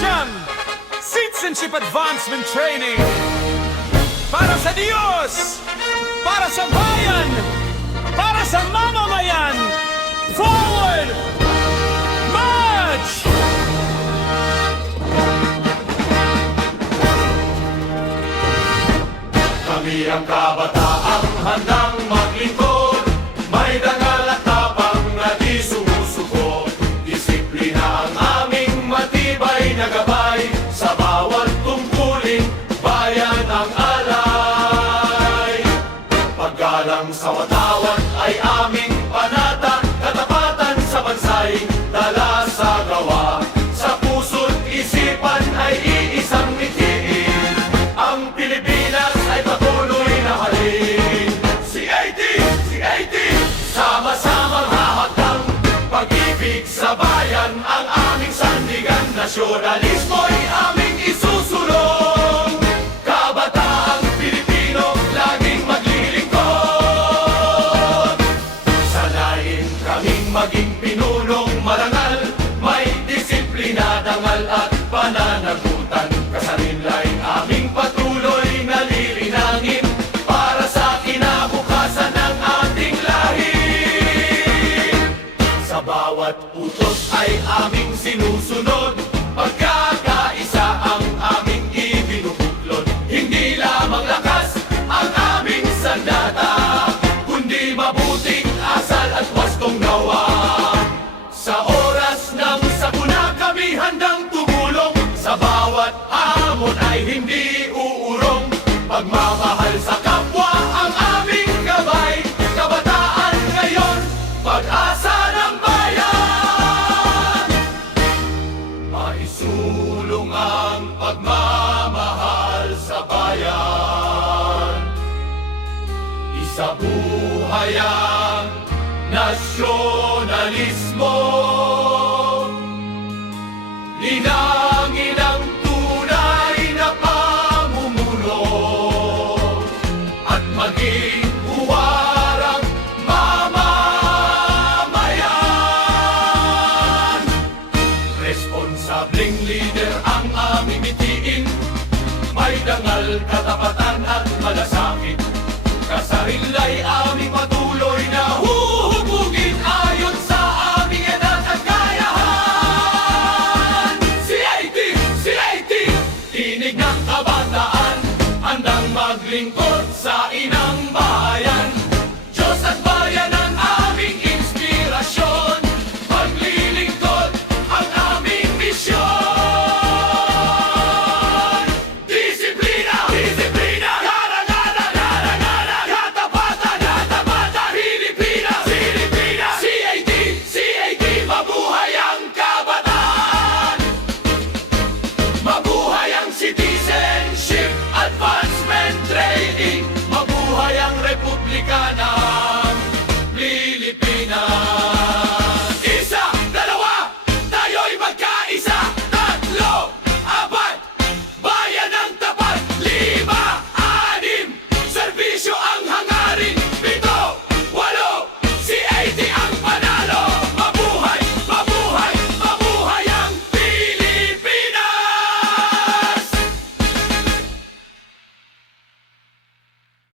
Christian Citizenship Advancement Training. Para sa Diyos, para sa bayan, para sa mamamayan. Forward! March! Kami ang kabataang handang maglingkod, may dangal at tapang na di sumusuko. Disiplina ang aming matibay na gabay, sa bawat tungkulin, bayan ang alay. Paggalang sa watawat ay aming panata, katapatan sa bansay, dala sa gawa. Sa puso't isipan ay iisang mithiin, ang Pilipinas ay patuloy na halin. C80, sama-samang hahadang pag-ibig sa bayan, ang aming sandigan. Nasyonalismo'y aming isusulong, kabataang Pilipino laging maglilingkod. Sanayin kaming maging pinunong marangal, may disiplina, dangal at pananagutan. Kasarinlay aming patuloy na lilinangin, para sa kinabukasan ng ating lahi. Sa bawat utos ay aming sinusunod, pagkakaisa ang aming ibinubuklod. Hindi lamang lakas ang aming sandata, kundi mabuting asal at wastong gawa. Sa oras ng sakuna kami handang tumulong, sa bawat hamon ay hindi uurong. Pagmamahal sa kapwa ang aming gabay, kabataan ngayon, pag-asa ng bayan. Maisulong ang pagmamahal sa bayan, isabuhay ang nasyonalismo. Linangin ang tunay na pamumuno, at maging huwarang mamamayan. Responsableng leader ang aming mitiin, may dangal, katapatan at malasakit. Kasarinlay aming patuloy na huhubugin, ayon sa aming edad at kayahan. C80, tinig ng kabataan, handang maglingkod sa